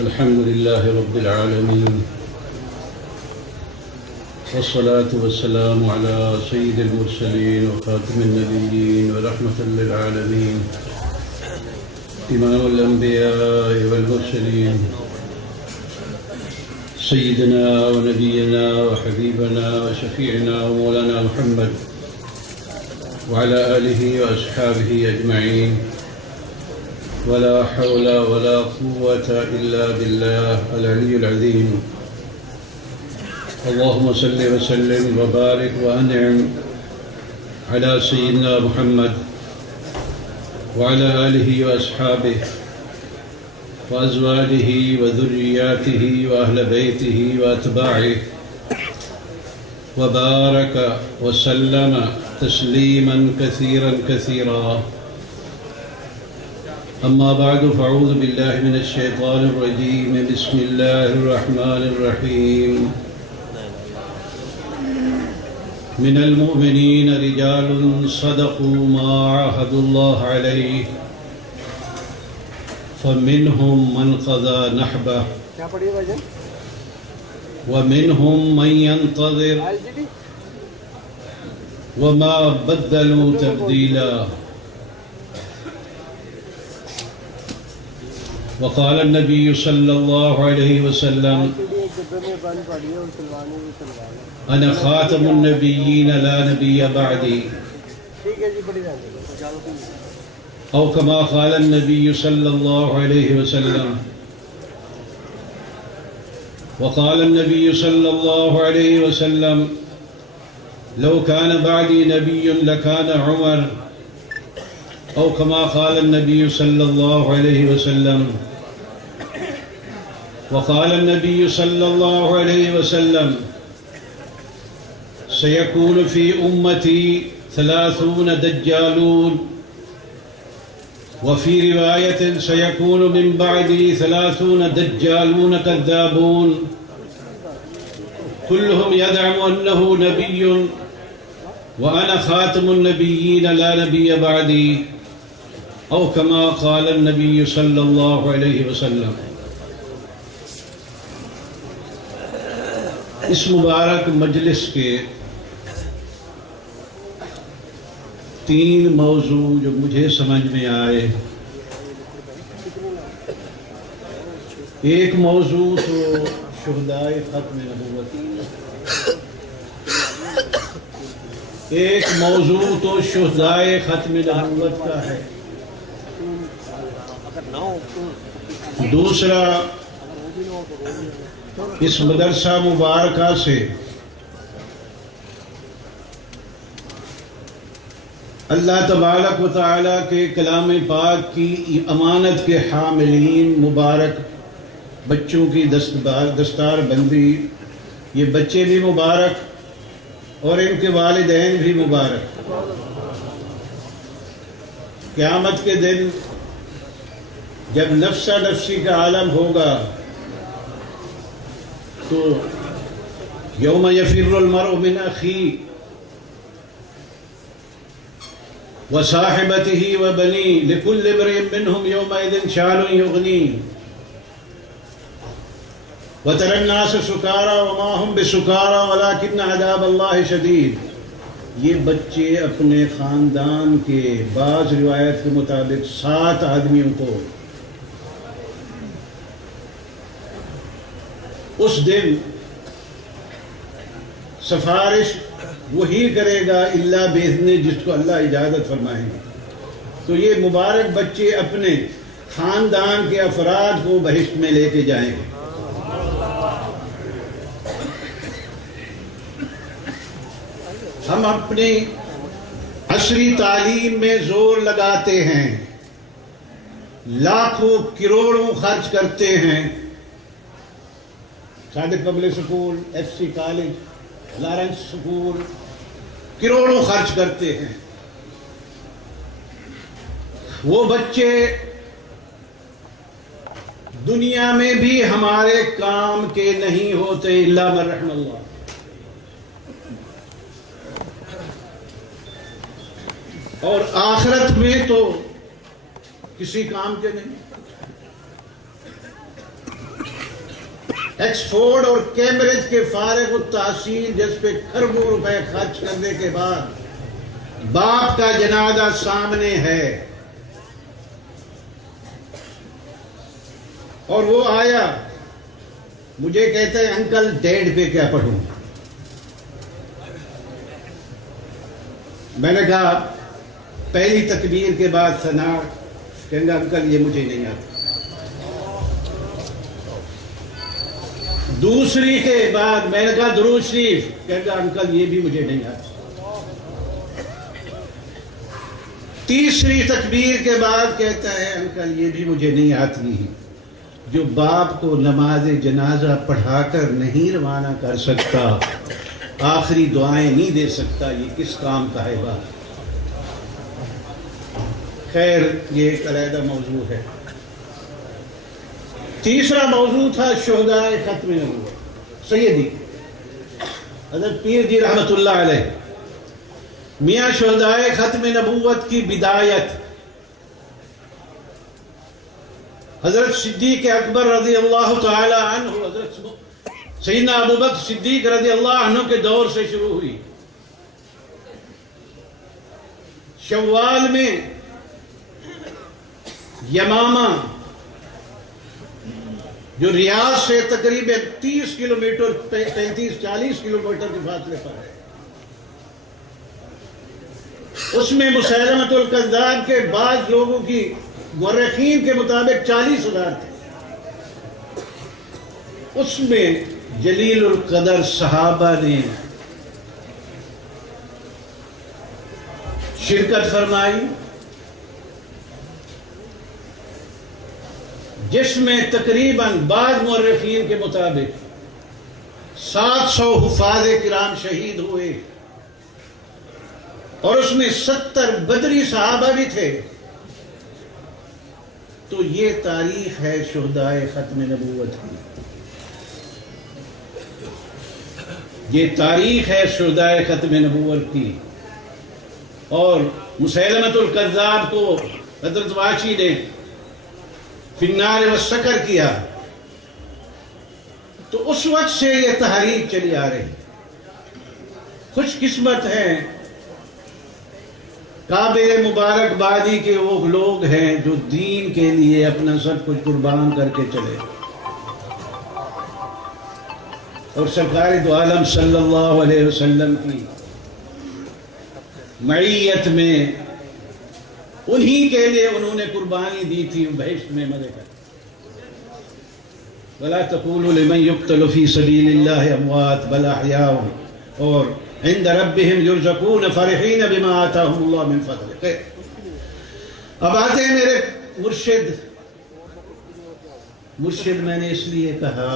الحمد لله رب العالمين، والصلاة والسلام على سيد المرسلين وخاتم النبيين ورحمة للعالمين إمام الأنبياء والمرسلين سيدنا ونبينا وحبيبنا وشفيعنا ومولانا محمد وعلى آله وأصحابه أجمعين، ولا حول ولا قوة إلا بالله العلي العظيم. اللهم صل وسلم وبارك وأنعم على سيدنا محمد وعلى آله وأصحابه وأزواجه وذرياته وأهل بيته وأتباعه وبارك وسلم تسليما كثيرا كثيرا. أما بعد، فأعوذ بالله من الشيطان الرجيم. بسم الله الرحمن الرحيم. من المؤمنين رجال صدقوا ما عاهدوا الله عليه فمنهم من قضى نحبه ومنهم من ينتظر وما بدلوا تبديلا. وقال النبي صلى الله عليه وسلم: أنا خاتم النبيين لا نبي بعدي، أو كما قال النبي صلى الله عليه وسلم. وقال النبي صلى الله عليه وسلم: لو كان بعدي نبي لكان عمر، أو كما قال النبي صلى الله عليه وسلم. وقال النبي صلى الله عليه وسلم: سيكون في أمتي 30 دجالون، وفي رواية سيكون من بعدي 30 دجالون كذابون كلهم يزعم أنه نبي وأنا خاتم النبيين لا نبي بعدي، أو كما قال النبي صلى الله عليه وسلم. اس مبارک مجلس کے 3 موضوع جو مجھے سمجھ میں آئے. ایک موضوع تو شہدائے ختم نبوت، ایک موضوع تو شہدائے ختم نبوت کا ہے. دوسرا اس مدرسہ مبارکہ سے اللہ تبارک و تعالیٰ کے کلام پاک کی امانت کے حاملین مبارک بچوں کی دستار بندی. یہ بچے بھی مبارک اور ان کے والدین بھی مبارک. قیامت کے دن جب نفسہ نفسی کا عالم ہوگا تو یوم یفر المرء من اخیہ وصاحبتہ وبنیہ لکل امرئ منہم یومئذ شأن یغنیہ وتری الناس سکارى وما هم بسکارى ولکن عذاب اللہ شدید. یہ بچے اپنے خاندان کے بعض روایت کے مطابق 7 آدمیوں کو اس دن سفارش وہی کرے گا الا باذن، جس کو اللہ اجازت فرمائیں گے. تو یہ مبارک بچے اپنے خاندان کے افراد کو بہشت میں لے کے جائیں گے. ہم اپنی عصری تعلیم میں زور لگاتے ہیں، لاکھوں کروڑوں خرچ کرتے ہیں. Sadiq public school, F C college, Lawrence school, کروڑوں خرچ کرتے ہیں. وہ بچے دنیا میں بھی ہمارے کام کے نہیں ہوتے الا من رحم اللہ. اور آخرت میں تو کسی کام کے نہیں. ایکسفورڈ اور کیمبرج کے فارغ التحصیل جس پہ کھربوں روپے خرچ کرنے کے بعد باپ کا جنازہ سامنے ہے اور وہ آیا مجھے کہتا ہے انکل ڈیڈ پہ کیا پڑھوں؟ میں نے کہا پہلی تکبیر کے بعد ثنا، کہیں گا انکل یہ مجھے نہیں آتا، دوسری کے بعد میں نے کہا درود شریف، کہیں گا انکل یہ بھی مجھے نہیں آتا، تیسری تکبیر کے بعد کہتا ہے انکل یہ بھی مجھے نہیں آتی۔ جو باپ کو نماز جنازہ پڑھا کر نہیں روانہ کر سکتا، آخری دعائیں نہیں دے سکتا، یہ کس کام کا ہے باپ؟ خیر یہ ایک علیحدہ موضوع ہے۔ تیسرا موضوع تھا شہداء ختم نبوت، سیدی حضرت پیر جی رحمت اللہ علیہ، میاں شہداء ختم نبوت کی بدایت حضرت صدیق اکبر رضی اللہ تعالی عنہ، حضرت سیدنا ابو بکر صدیق رضی اللہ عنہ کے دور سے شروع ہوئی۔ شوال میں یمامہ جو ریاض سے تقریباً 30 کلومیٹر 35-40 کلومیٹر کے فاصلے پر ہے، اس میں مسیلمۃ الکذاب کے بعض لوگوں کی مورخین کے مطابق 40,000 تھے، اس میں جلیل القدر صحابہ نے شرکت فرمائی، جس میں تقریباً بعض مورخین کے مطابق 700 حفاظ کرام شہید ہوئے اور اس میں 70 بدری صحابہ بھی تھے۔ تو یہ تاریخ ہے شہداء ختم نبوت کی، یہ تاریخ ہے شہداء ختم نبوت کی۔ اور مسیلمۃ الکذاب کو حضرت واشی نے فی النار والسکر کیا، تو اس وقت سے یہ تحریک چلی آ رہی۔ خوش قسمت ہیں، قابل مبارکبادی کے وہ لوگ ہیں جو دین کے لیے اپنا سب کچھ قربان کر کے چلے، اور سرکار دو عالم صلی اللہ علیہ وسلم کی معیت میں انہی کے لیے انہوں نے قربانی دی تھی، بہشت میں مزے کر۔ وَلَا تَقُولُوا لِمَنْ يُقْتَلُ فِي سَبِيلِ اللَّهِ أَمْوَاتٌ بَلْ أَحْيَاءٌ اور عند ربهم يرزقون فرحين بما آتاهم الله من فضله۔ اب آتے ہیں میرے مرشد میں نے اس لیے کہا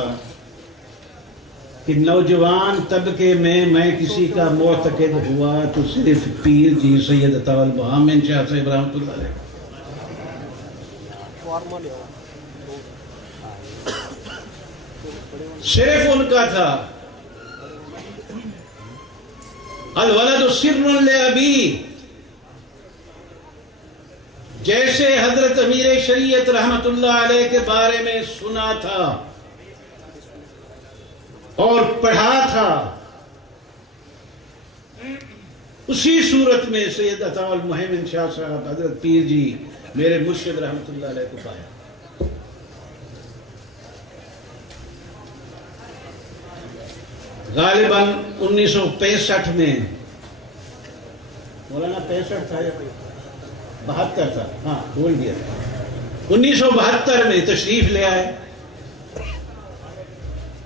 کہ نوجوان طبقے میں کسی کا معتقد ہوا تو صرف پیر جی سید عطا المحمد شاہ صاحب رحمۃ اللہ علیہ، صرف ان کا تھا۔ الولد سر لأبی، جیسے حضرت امیر شریعت رحمت اللہ علیہ کے بارے میں سنا تھا اور پڑھا تھا، اسی صورت میں سید عطا المحمد شاہ صاحب حضرت پیر جی میرے مرشد رحمت اللہ علیہ کو پایا۔ غالباً 1965 میں، مولانا 65 تھا یا 72 تھا، ہاں بھول گیا، 1972 میں تشریف لے آئے۔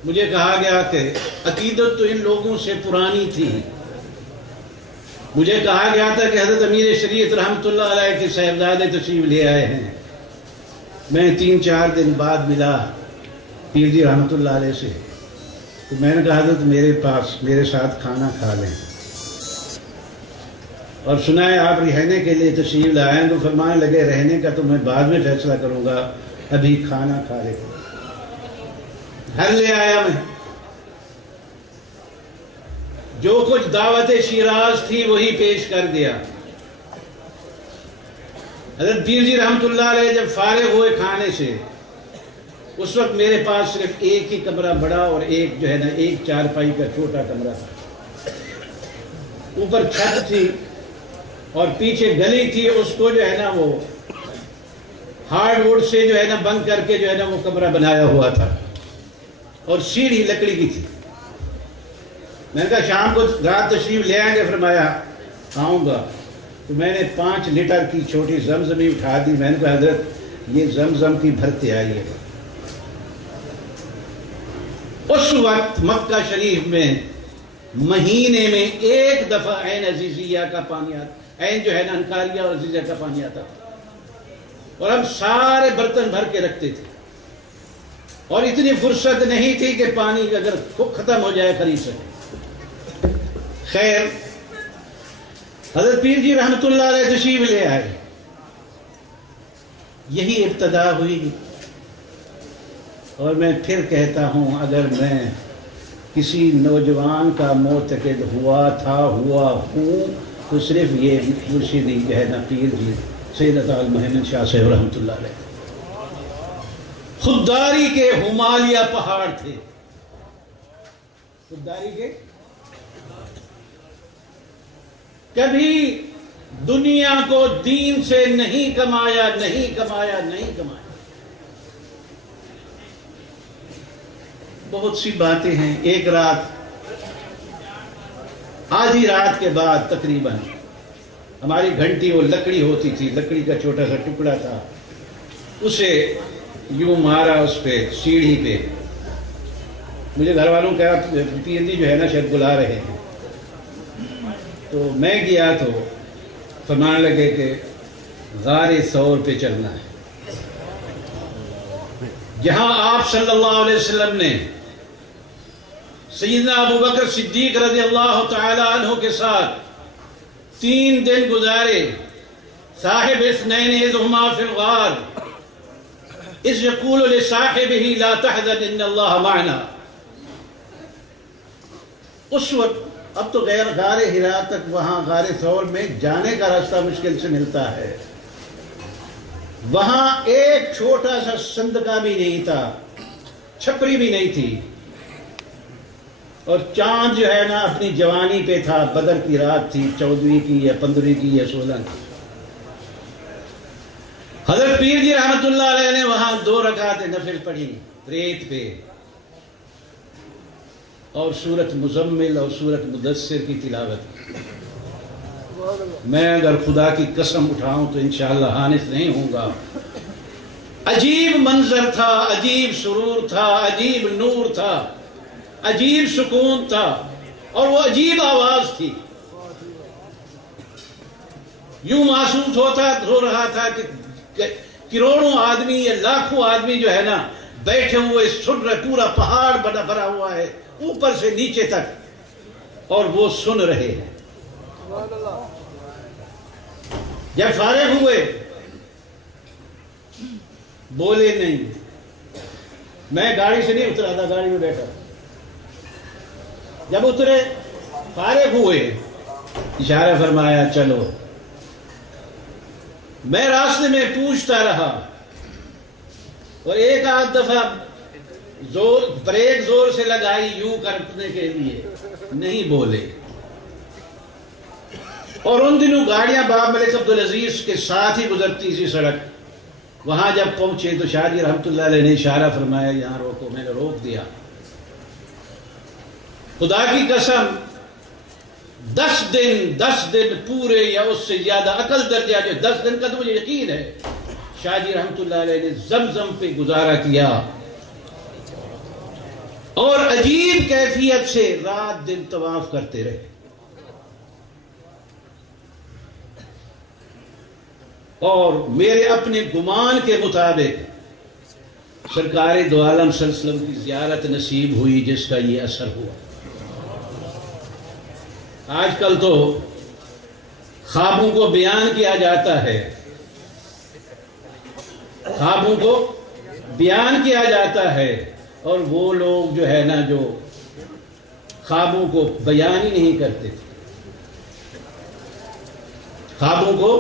مجھے کہا گیا کہ عقیدت تو ان لوگوں سے پرانی تھی، مجھے کہا گیا تھا کہ حضرت امیر شریعت رحمت اللہ علیہ کے صاحبزادے تشریف لے آئے ہیں۔ میں 3-4 دن بعد ملا پیر جی رحمت اللہ علیہ سے، تو میں نے کہا حضرت میرے ساتھ کھانا کھا لیں، اور سنا ہے آپ رہنے کے لیے تشریف لائے ہیں، تو فرمانے لگے رہنے کا تو میں بعد میں فیصلہ کروں گا، ابھی کھانا کھا لیں۔ گھر لے آیا میں، جو کچھ دعوت شیراز تھی وہی پیش کر دیا۔ حضرت پیر جی رحمت اللہ علیہ جب فارغ ہوئے کھانے سے اس وقت میرے پاس صرف ایک ہی کمرہ بڑا اور ایک جو ہے نا ایک چارپائی کا چھوٹا کمرہ تھا. اوپر چھت تھی اور پیچھے گلی تھی، اس کو جو ہے نا وہ ہارڈ ووڈ سے جو ہے نا بند کر کے جو ہے نا وہ کمرہ بنایا ہوا تھا اور سیڑھی لکڑی کی تھی. میں نے کہا شام کو رات تشریف لے آئیں گے؟ فرمایا آؤں گا. تو میں نے 5 لیٹر کی چھوٹی زمزمی اٹھا دی. میں نے کہا حضرت یہ زمزم کی بھرتے آئیے. اس وقت مکہ شریف میں مہینے میں ایک دفعہ عین عزیزیہ کا پانی آتا، عین جو ہے نا انکاریہ اور عزیزیہ کا پانی آتا تھا، اور ہم سارے برتن بھر کے رکھتے تھے، اور اتنی فرصت نہیں تھی کہ پانی اگر ختم ہو جائے خرید سکے. خیر، حضرت پیر جی رحمت اللہ علیہ تشریف لے آئے. یہی ابتدا ہوئی. اور میں پھر کہتا ہوں، اگر میں کسی نوجوان کا معتقد ہوا ہوں تو صرف یہ مرشدی جو ہے نا پیر جی سید عطا المحمد شاہ صاحب رحمۃ اللہ علیہ خودداری کے ہمالیہ پہاڑ تھے. خودداری کے کبھی دنیا کو دین سے نہیں کمایا. بہت سی باتیں ہیں. ایک رات، آدھی رات کے بعد تقریباً، ہماری گھنٹی وہ لکڑی ہوتی تھی، لکڑی کا چھوٹا سا ٹکڑا تھا، اسے یوں مارا اس پہ سیڑھی پہ. مجھے گھر والوں کہا پیر جی جو ہے نا شاید بلا رہے ہیں. تو میں گیا تو فرمانے لگے کہ غار ثور پہ چلنا ہے، جہاں آپ صلی اللہ علیہ وسلم نے سیدنا ابو بکر صدیق رضی اللہ تعالی عنہ کے ساتھ 3 دن گزارے. صاحب اثنین اذ ہما فی الغار اذ یقول لصاحبہ لا تحزن ان اللہ معنا. اس وقت، اب تو غیر غار حرا تک وہاں غار ثور میں جانے کا راستہ مشکل سے ملتا ہے. وہاں ایک چھوٹا سا صندقہ بھی نہیں تھا، چھپری بھی نہیں تھی، اور چاند جو ہے نا اپنی جوانی پہ تھا. بدر کی رات تھی، 14ویں کی یا 15ویں کی یا 16 کی. حضرت پیر جی رحمت اللہ علیہ نے وہاں 2 رکعت نفل پڑھی ریت پہ، اور سورت مزمل اور سورت مدثر کی تلاوت. میں اگر خدا کی قسم اٹھاؤں تو انشاءاللہ حانث نہیں ہوں گا. عجیب منظر تھا، عجیب سرور تھا، عجیب نور تھا، عجیب سکون تھا، اور وہ عجیب آواز تھی. یوں محسوس ہو رہا تھا کہ کروڑوں آدمی یا لاکھوں آدمی جو ہے نا بیٹھے ہوئے سن رہے. پورا پہاڑ بھرا ہوا ہے اوپر سے نیچے تک، اور وہ سن رہے ہیں. جب فارغ ہوئے بولے نہیں. میں گاڑی سے نہیں اترا تھا، گاڑی میں بیٹھا. جب اترے، فارغ ہوئے، اشارہ فرمایا چلو. میں راستے میں پوچھتا رہا، اور ایک آدھ دفعہ بریک زور سے لگائی یوں کرنے کے لیے، نہیں بولے. اور ان دنوں گاڑیاں باب ملک عبدالعزیز کے ساتھ ہی گزرتی سی سڑک. وہاں جب پہنچے تو شاہ جی رحمت اللہ علیہ نے اشارہ فرمایا یہاں روکو. میں نے روک دیا. خدا کی قسم 10 دن پورے یا اس سے زیادہ عقل درجہ جو 10 دن کا تو مجھے یقین ہے شاہ جی رحمت اللہ علیہ نے زمزم پہ گزارا کیا، اور عجیب کیفیت سے رات دن طواف کرتے رہے. اور میرے اپنے گمان کے مطابق سرکار دو عالم صلی اللہ علیہ وسلم کی زیارت نصیب ہوئی، جس کا یہ اثر ہوا. آج کل تو خوابوں کو بیان کیا جاتا ہے، خوابوں کو بیان کیا جاتا ہے، اور وہ لوگ جو ہے نا جو خوابوں کو بیان ہی نہیں کرتے تھے. خوابوں کو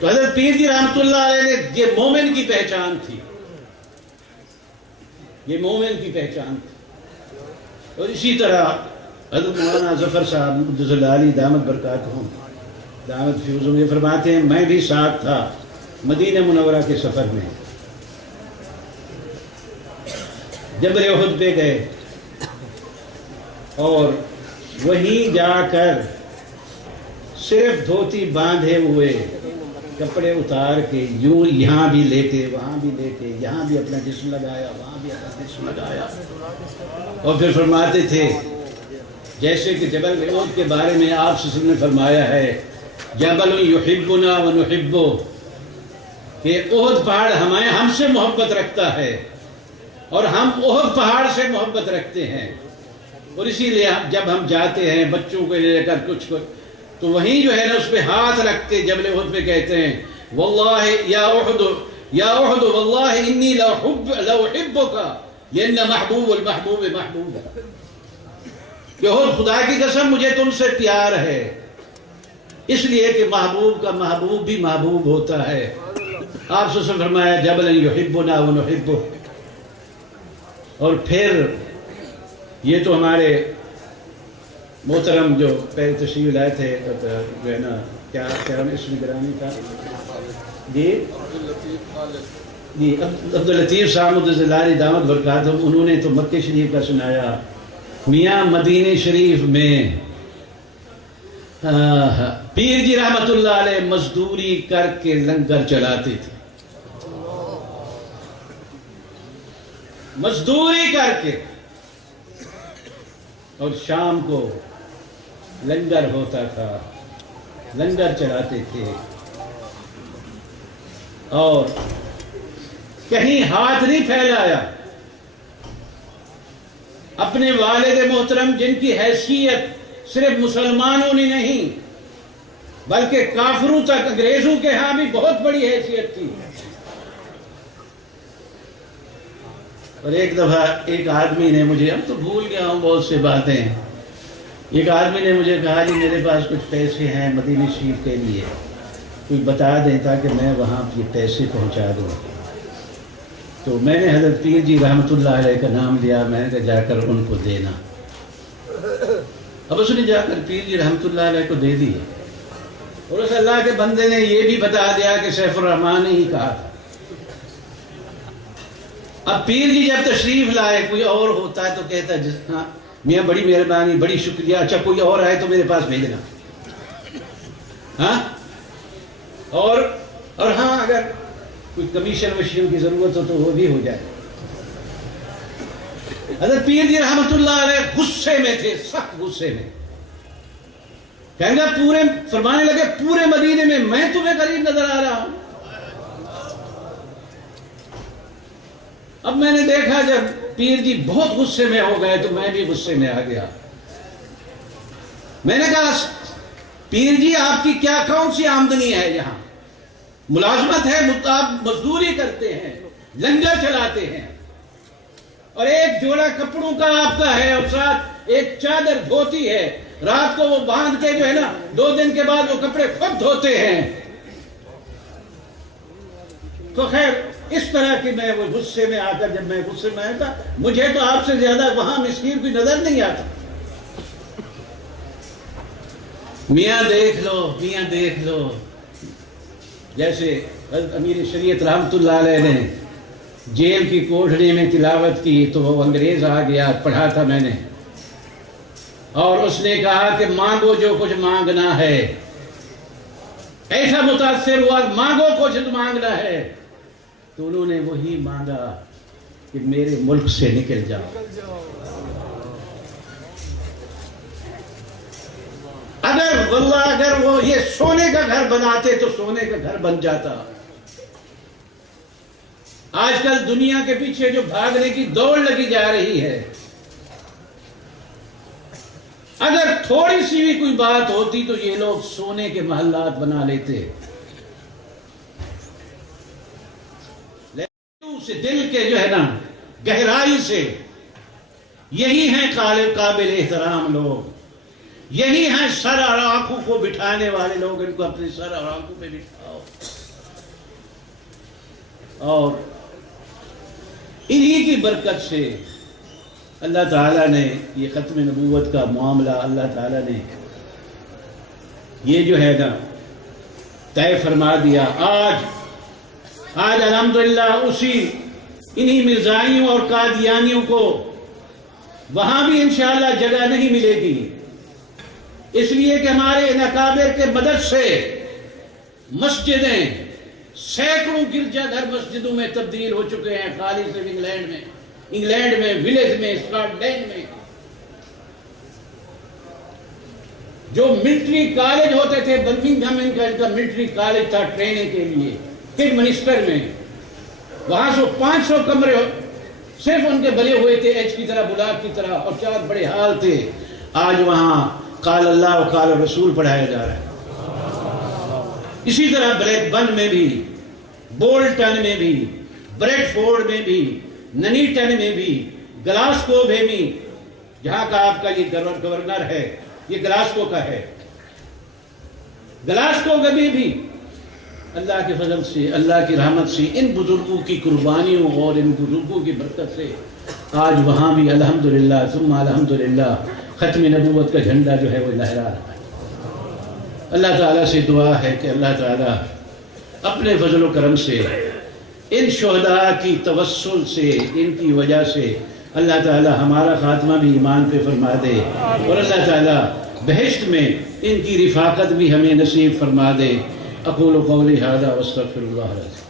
تو حضرت پیر جی رحمت اللہ علیہ نے یہ مومن کی پہچان تھی. یہ مومن کی پہچان تھی۔ اور اسی طرح حضرت مولانا ظفر صاحب مقدس اللہ علیہ دامت برکاتہم دامت فیوزہم یہ فرماتے ہیں میں بھی ساتھ تھا مدینہ منورہ کے سفر میں، جبل احد پہ گئے اور وہیں جا کر صرف دھوتی باندھے ہوئے کپڑے اتار کے یوں یہاں بھی لیتے وہاں بھی لیتے، یہاں بھی اپنا جسم لگایا وہاں بھی اپنا جسم لگایا، اور پھر فرماتے تھے جیسے کہ جبل احد کے بارے میں آپ صلی اللہ علیہ وسلم نے فرمایا ہے جبل یحبنا ونحبہ، کہ احد پہاڑ ہم سے محبت رکھتا ہے اور ہم احد پہاڑ سے محبت رکھتے ہیں، اور اسی لیے جب ہم جاتے ہیں بچوں کو لے کر کچھ کو تو وہیں جو ہے نا اس پہ ہاتھ رکھ کے جبل احد پہ کہتے ہیں واللہ یا احد واللہ انی لاحبک لأن محبوب المحبوب محبوب، کہ احد خدا کی قسم مجھے تم سے پیار ہے اس لیے کہ محبوب کا محبوب بھی محبوب ہوتا ہے۔ آپ سے فرمایا جبل یحبنا ونحبہ۔ اور پھر یہ تو ہمارے محترم جو پہلے تشریف لائے تھے جو ہے نا کیا اسم گرامی کا جی عبداللطیف صاحب مقدس اللہ علیہ دامت برکاتہم، انہوں نے تو مکہ شریف کا سنایا، میاں مدینہ شریف میں پیر جی رحمت اللہ علیہ مزدوری کر کے لنگر چلاتے تھے، مزدوری کر کے، اور شام کو لنگر ہوتا تھا، لنگر چلاتے تھے، اور کہیں ہاتھ نہیں پھیلایا، اپنے والد محترم جن کی حیثیت صرف مسلمانوں نے نہیں بلکہ کافروں تک انگریزوں کے ہاں بھی بہت بڑی حیثیت تھی۔ اور ایک دفعہ ایک آدمی نے مجھے، اب تو بھول گیا ہوں بہت سے باتیں، ایک آدمی نے مجھے کہا جی میرے پاس کچھ پیسے ہیں مدینہ شریف کے لیے، کوئی بتا دیں تاکہ میں وہاں یہ پیسے پہنچا دوں۔ تو میں نے حضرت پیر جی رحمت اللہ علیہ کا نام لیا، میں نے کہا جا کر ان کو دینا۔ اب اس نے جا کر پیر جی رحمت اللہ علیہ کو دے دی، اور اس اللہ کے بندے نے یہ بھی بتا دیا کہ سیف الرحمان نے ہی کہا تھا۔ اب پیر جی جب تشریف لائے کوئی اور ہوتا ہے تو کہتا ہے ہاں میاں بڑی مہربانی بڑی شکریہ، اچھا کوئی اور آئے تو میرے پاس بھیجنا، ہاں اور ہاں اگر کوئی کمیشن وشن کی ضرورت ہو تو وہ بھی ہو جائے۔ حضرت پیر جی رحمت اللہ علیہ غصے میں تھے، سخت غصے میں، کہیں گے پورے فرمانے لگے پورے مدینے میں میں تمہیں قریب نظر آ رہا ہوں۔ اب میں نے دیکھا جب پیر جی بہت غصے میں ہو گئے تو میں بھی غصے میں آ گیا، میں نے کہا پیر جی آپ کی کیا کون سی آمدنی ہے، یہاں ملازمت ہے، آپ مزدوری کرتے ہیں، لنگر چلاتے ہیں، اور ایک جوڑا کپڑوں کا آپ کا ہے اور ساتھ ایک چادر دھوتی ہے، رات کو وہ باندھ کے جو ہے نا 2 دن کے بعد وہ کپڑے خود دھوتے ہیں۔ تو خیر اس طرح کی میں وہ غصے میں آ کر جب میں غصے میں آیا تھا، مجھے تو آپ سے زیادہ وہاں مسکین کوئی نظر نہیں آتا۔ میاں دیکھ لو میاں دیکھ لو، جیسے حضرت امیر شریعت رحمت اللہ علیہ نے جیل کی کوٹڑی میں تلاوت کی تو وہ انگریز آ گیا، پڑھا تھا میں نے، اور اس نے کہا کہ مانگو جو کچھ مانگنا ہے، ایسا متاثر ہوا مانگو کچھ مانگنا ہے، تو انہوں نے وہی مانگا کہ میرے ملک سے نکل جاؤ۔ اگر وہ یہ سونے کا گھر بناتے تو سونے کا گھر بن جاتا۔ آج کل دنیا کے پیچھے جو بھاگنے کی دوڑ لگی جا رہی ہے، اگر تھوڑی سی بھی کوئی بات ہوتی تو یہ لوگ سونے کے محلات بنا لیتے، سے دل کے جو ہے نا گہرائی سے یہی ہیں قابل احترام لوگ، یہی ہیں سر اور آنکھوں کو بٹھانے والے لوگ، ان کو اپنے سر اور آنکھوں پہ بٹھاؤ۔ اور انہی کی برکت سے اللہ تعالیٰ نے یہ ختم نبوت کا معاملہ اللہ تعالیٰ نے یہ جو ہے نا طے فرما دیا۔ آج الحمدللہ اسی انہی مرزائیوں اور قادیانیوں کو وہاں بھی انشاءاللہ جگہ نہیں ملے گی، اس لیے کہ ہمارے ان اکابر کے مدد سے مسجدیں سینکڑوں گرجا گھر مسجدوں میں تبدیل ہو چکے ہیں، خالی صرف انگلینڈ میں ویلز میں اسکاٹ لینڈ میں۔ جو ملٹری کالج ہوتے تھے برمنگھم ان کا ملٹری کالج تھا ٹریننگ کے لیے کڈ منسٹر میں، وہاں سے 500 کمرے صرف ان کے بنے ہوئے تھے ایچ کی طرح بلاک کی طرح، اور 4 بڑے ہال تھے۔ آج وہاں قال اللہ و قال رسول پڑھایا جا رہا ہے۔ اسی طرح بلیک بن میں بھی، بولٹن میں بھی، بریڈ فورڈ میں بھی، ننیٹن میں بھی، گلاسکو میں بھی، جہاں کا آپ کا یہ گورنر ہے، یہ گلاسکو کا ہے، گلاسکو کبھی بھی اللہ کے فضل سے، اللہ کی رحمت سے، ان بزرگوں کی قربانیوں اور ان بزرگوں کی برکت سے آج وہاں بھی الحمدللہ ثم الحمدللہ ختم نبوت کا جھنڈا جو ہے وہ لہرا رہا ہے۔ اللہ تعالیٰ سے دعا ہے کہ اللہ تعالیٰ اپنے فضل و کرم سے ان شہداء کی توسل سے، ان کی وجہ سے اللہ تعالیٰ ہمارا خاتمہ بھی ایمان پہ فرما دے، اور اللہ تعالیٰ بہشت میں ان کی رفاقت بھی ہمیں نصیب فرما دے۔ اقول قولی ھذا واستغفر اللہ العظیم۔